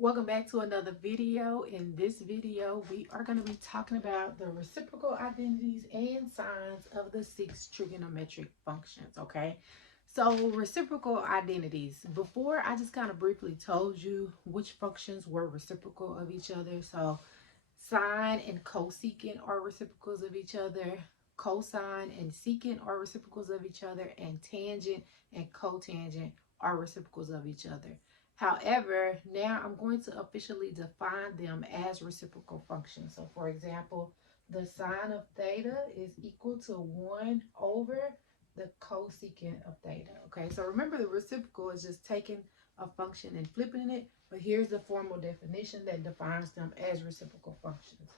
Welcome back to another video. In this video, we are going to be talking about the reciprocal identities and signs of the six trigonometric functions, okay? So reciprocal identities. Before, I just kind of briefly told you which functions were reciprocal of each other. So sine and cosecant are reciprocals of each other. Cosine and secant are reciprocals of each other. And tangent and cotangent are reciprocals of each other. However, now I'm going to officially define them as reciprocal functions. So for example, the sine of theta is equal to 1 over the cosecant of theta. Okay, so remember the reciprocal is just taking a function and flipping it, but here's the formal definition that defines them as reciprocal functions.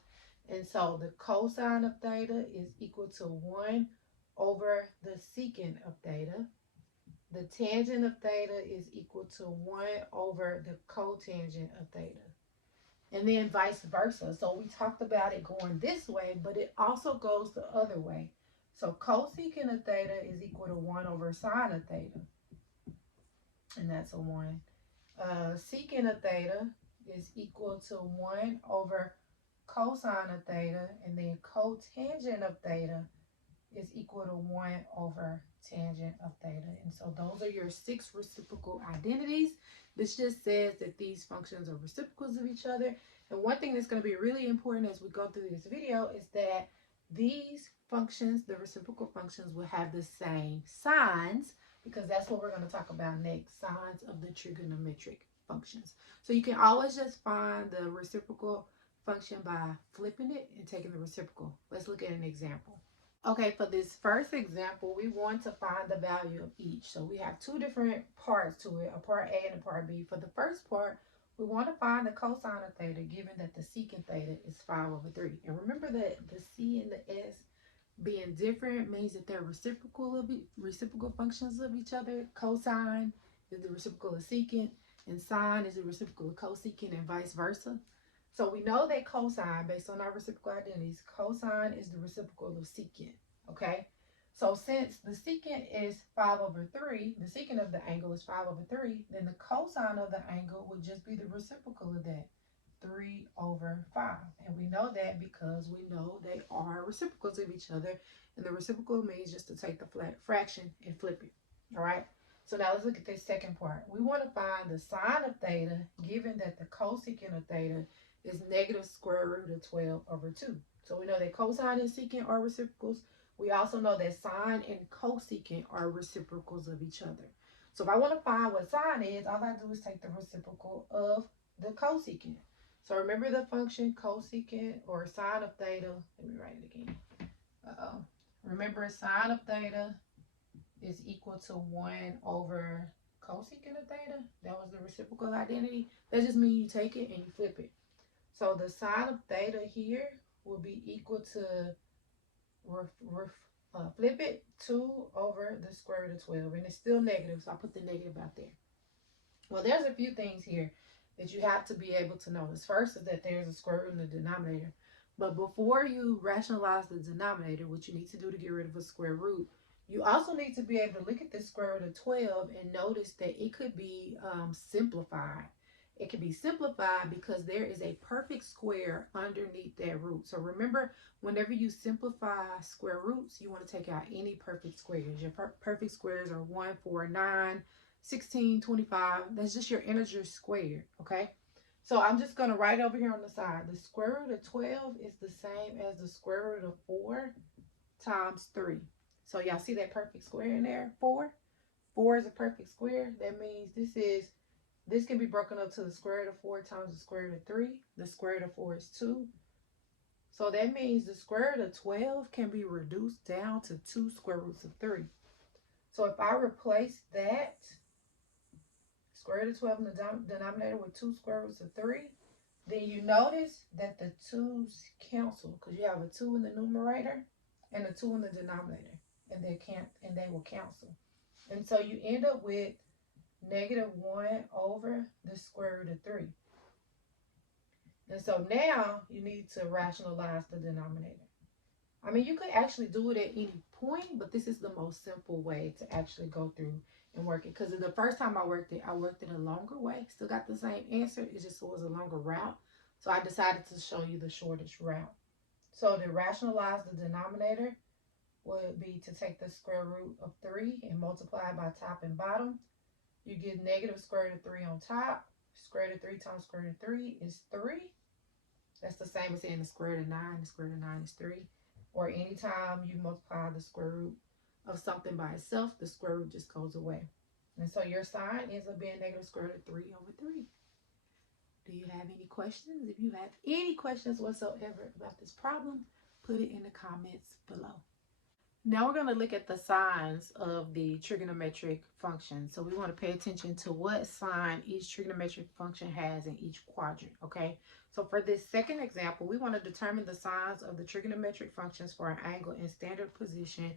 And so the cosine of theta is equal to 1 over the secant of theta. The tangent of theta is equal to 1 over the cotangent of theta. And then vice versa. So we talked about it going this way, but it also goes the other way. So cosecant of theta is equal to 1 over sine of theta. And that's a 1. Secant of theta is equal to 1 over cosine of theta. And then cotangent of theta is equal to 1 over tangent of theta. And so those are your 6 reciprocal identities. This just says that these functions are reciprocals of each other. And one thing that's going to be really important as we go through this video is that these functions, the reciprocal functions, will have the same signs, because that's what we're going to talk about next, signs of the trigonometric functions. So you can always just find the reciprocal function by flipping it and taking the reciprocal. Let's look at an example. Okay, for this first example, we want to find the value of each. So we have two different parts to it, a part A and a part B. For the first part, we want to find the cosine of theta, given that the secant theta is 5 over 3. And remember that the C and the S being different means that they're reciprocal functions of each other. Cosine is the reciprocal of secant, and sine is the reciprocal of cosecant, and vice versa. So we know that cosine, based on our reciprocal identities, cosine is the reciprocal of secant, okay? So since the secant is 5 over 3, the secant of the angle is 5 over 3, then the cosine of the angle would just be the reciprocal of that, 3 over 5. And we know that because we know they are reciprocals of each other, and the reciprocal means just to take the fraction and flip it, all right? So now let's look at this second part. We want to find the sine of theta, given that the cosecant of theta is negative square root of 12 over 2. So we know that cosine and secant are reciprocals. We also know that sine and cosecant are reciprocals of each other. So if I want to find what sine is, all I do is take the reciprocal of the cosecant. So remember the function cosecant or sine of theta. Let me write it again. Remember sine of theta is equal to 1 over cosecant of theta. That was the reciprocal identity. That just means you take it and you flip it. So the sine of theta here will be equal to, flip it, 2 over the square root of 12. And it's still negative, so I put the negative out there. Well, there's a few things here that you have to be able to notice. First is that there's a square root in the denominator. But before you rationalize the denominator, what you need to do to get rid of a square root, you also need to be able to look at the square root of 12 and notice that it could be simplified. It can be simplified because there is a perfect square underneath that root. So remember, whenever you simplify square roots, you want to take out any perfect squares. Your perfect squares are 1, 4, 9, 16, 25. That's just your integer squared, okay? So I'm just going to write over here on the side. The square root of 12 is the same as the square root of 4 times 3. So y'all see that perfect square in there? 4. 4 is a perfect square. That means this can be broken up to the square root of 4 times the square root of 3. The square root of 4 is 2. So that means the square root of 12 can be reduced down to 2 square roots of 3. So if I replace that square root of 12 in the denominator with 2 square roots of 3, then you notice that the 2's cancel, because you have a 2 in the numerator and a 2 in the denominator, and they will cancel. And so you end up with negative 1 over the square root of 3. And so now you need to rationalize the denominator. I mean, you could actually do it at any point, but this is the most simple way to actually go through and work it. Because the first time I worked it a longer way. Still got the same answer. It just was a longer route. So I decided to show you the shortest route. So to rationalize the denominator would be to take the square root of 3 and multiply by top and bottom. You get negative square root of 3 on top. Square root of 3 times square root of 3 is 3. That's the same as saying the square root of 9. The square root of 9 is 3. Or anytime you multiply the square root of something by itself, the square root just goes away. And so your sign ends up being negative square root of 3 over 3. Do you have any questions? If you have any questions whatsoever about this problem, put it in the comments below. Now we're going to look at the signs of the trigonometric function. So we want to pay attention to what sign each trigonometric function has in each quadrant, okay? So for this second example, we want to determine the signs of the trigonometric functions for an angle in standard position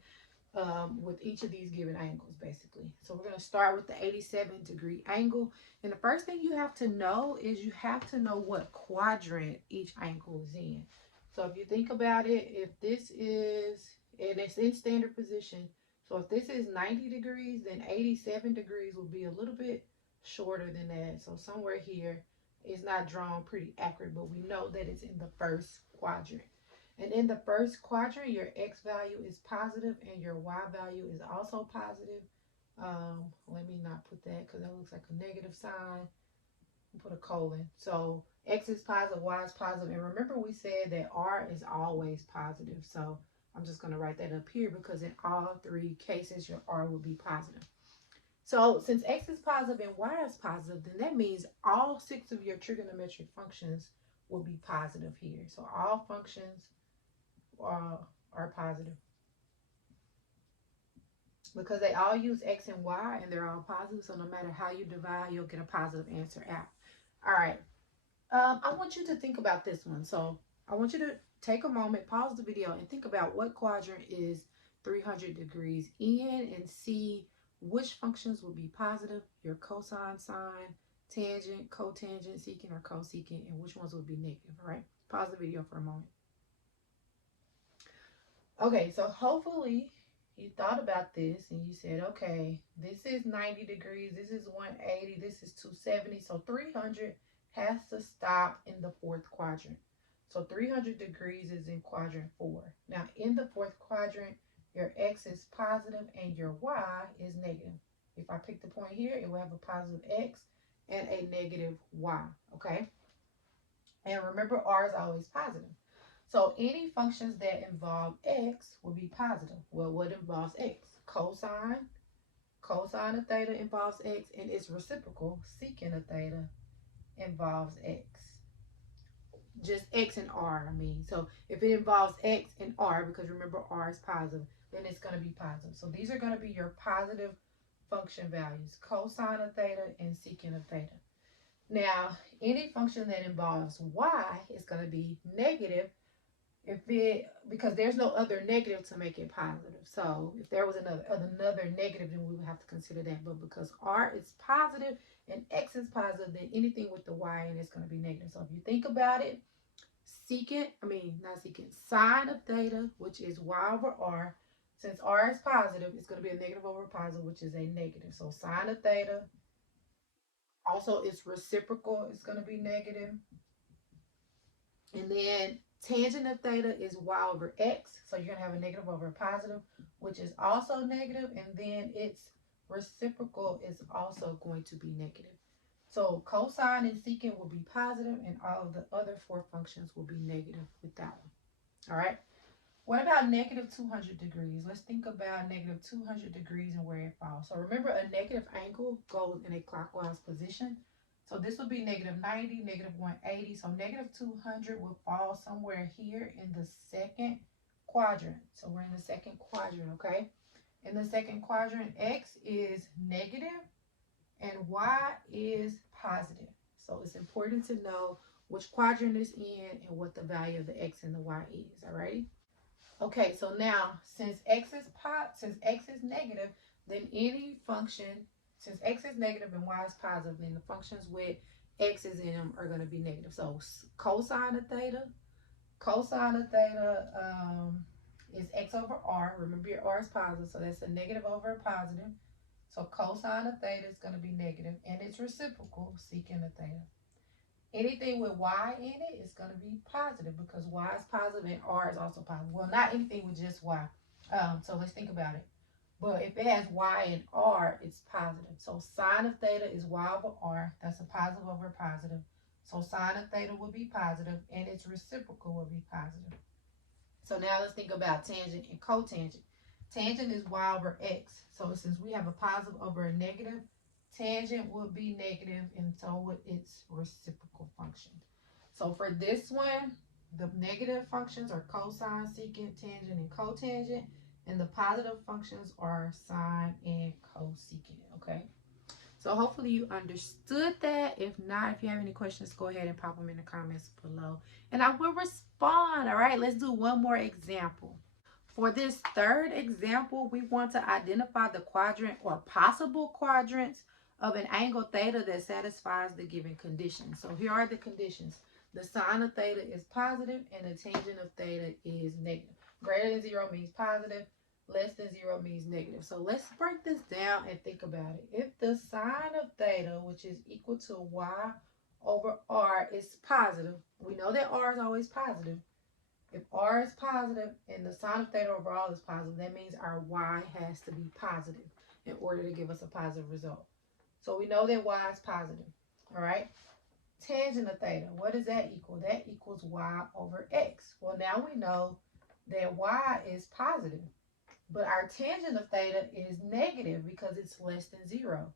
with each of these given angles, basically. So we're going to start with the 87-degree angle. And the first thing you have to know is you have to know what quadrant each angle is in. So if you think about it, if this is, and it's in standard position, so if this is 90 degrees, then 87 degrees will be a little bit shorter than that. So somewhere here, it's not drawn pretty accurate, but we know that it's in the first quadrant. And in the first quadrant, your x value is positive and your y value is also positive. Let me not put that because that looks like a negative sign. Put a colon. So x is positive, y is positive. And remember we said that r is always positive. So I'm just going to write that up here because in all three cases, your r will be positive. So since x is positive and y is positive, then that means all 6 of your trigonometric functions will be positive here. So all functions are positive because they all use x and y and they're all positive. So no matter how you divide, you'll get a positive answer out. All right. I want you to think about this one. So I want you to take a moment, pause the video, and think about what quadrant is 300 degrees in and see which functions will be positive, your cosine, sine, tangent, cotangent, secant, or cosecant, and which ones will be negative. All right. Pause the video for a moment. Okay, so hopefully you thought about this and you said, okay, this is 90 degrees, this is 180, this is 270, so 300 has to stop in the fourth quadrant. So 300 degrees is in quadrant 4. Now in the fourth quadrant, your x is positive and your y is negative. If I pick the point here, it will have a positive x and a negative y, okay? And remember, r is always positive. So any functions that involve x will be positive. Well, what involves x? Cosine. Cosine of theta involves x, and its reciprocal, secant of theta, involves x. Just x and r, I mean. So if it involves x and r, because remember r is positive, then it's going to be positive. So these are going to be your positive function values, cosine of theta and secant of theta. Now, any function that involves y is going to be negative because there's no other negative to make it positive. So if there was another negative, then we would have to consider that. But because r is positive and x is positive, then anything with the y in it is going to be negative. So if you think about it, sine of theta, which is y over r, since r is positive, it's going to be a negative over positive, which is a negative. So sine of theta, also its reciprocal is going to be negative. And then tangent of theta is y over x. So you're going to have a negative over a positive, which is also negative. And then its reciprocal is also going to be negative. So cosine and secant will be positive, and all of the other 4 functions will be negative with that one. All right. What about negative 200 degrees? Let's think about negative 200 degrees and where it falls. So remember, a negative angle goes in a clockwise position. So this would be negative 90, negative 180. So negative 200 will fall somewhere here in the second quadrant. So we're in the second quadrant, okay? In the second quadrant, x is negative and y is positive. So it's important to know which quadrant it's in and what the value of the x and the y is, all right? Okay, so now since x is negative, then any function, since x is negative and y is positive, then the functions with x's in them are going to be negative. So cosine of theta is x over r. Remember, your r is positive, so that's a negative over a positive. So cosine of theta is going to be negative, and it's reciprocal, secant of theta. Anything with y in it is going to be positive because y is positive and r is also positive. Well, not anything with just y. So let's think about it. But if it has y and r, it's positive. So sine of theta is y over r. That's a positive over a positive. So sine of theta will be positive, and its reciprocal will be positive. So now let's think about tangent and cotangent. Tangent is y over x. So since we have a positive over a negative, tangent would be negative, and so would its reciprocal function. So for this one, the negative functions are cosine, secant, tangent, and cotangent, and the positive functions are sine and cosecant, okay? So hopefully you understood that. If not, if you have any questions, go ahead and pop them in the comments below, and I will respond, all right? Let's do one more example. For this third example, we want to identify the quadrant or possible quadrants of an angle theta that satisfies the given conditions. So here are the conditions. The sine of theta is positive and the tangent of theta is negative. Greater than 0 means positive, less than 0 means negative. So let's break this down and think about it. If the sine of theta, which is equal to y over r, is positive, we know that r is always positive. If r is positive and the sine of theta overall is positive, that means our y has to be positive in order to give us a positive result. So we know that y is positive, all right? Tangent of theta, what does that equal? That equals y over x. Well, now we know that y is positive, but our tangent of theta is negative because it's less than 0.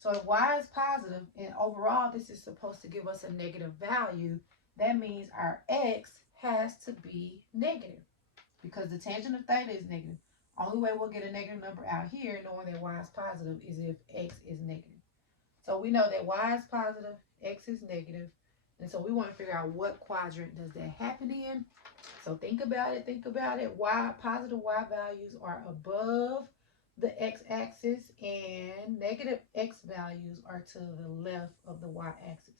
So if y is positive and overall this is supposed to give us a negative value, that means our x has to be negative because the tangent of theta is negative. Only way we'll get a negative number out here, knowing that y is positive, is if x is negative. So we know that y is positive, x is negative, and so we want to figure out what quadrant does that happen in. So think about it, y, positive y values are above the x-axis and negative x values are to the left of the y-axis.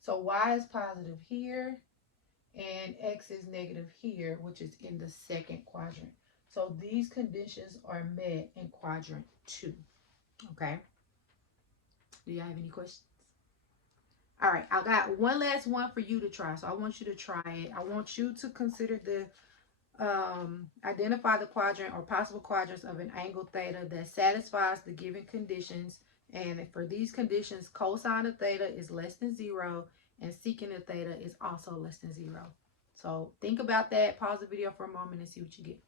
So y is positive here and x is negative here, which is in the second quadrant. So these conditions are met in quadrant 2, okay? Do you have any questions? All right, I got one last one for you to try. So I want you to try it. I want you to consider the identify the quadrant or possible quadrants of an angle theta that satisfies the given conditions. And for these conditions, cosine of theta is less than 0 and secant of theta is also less than 0. So think about that. Pause the video for a moment and see what you get.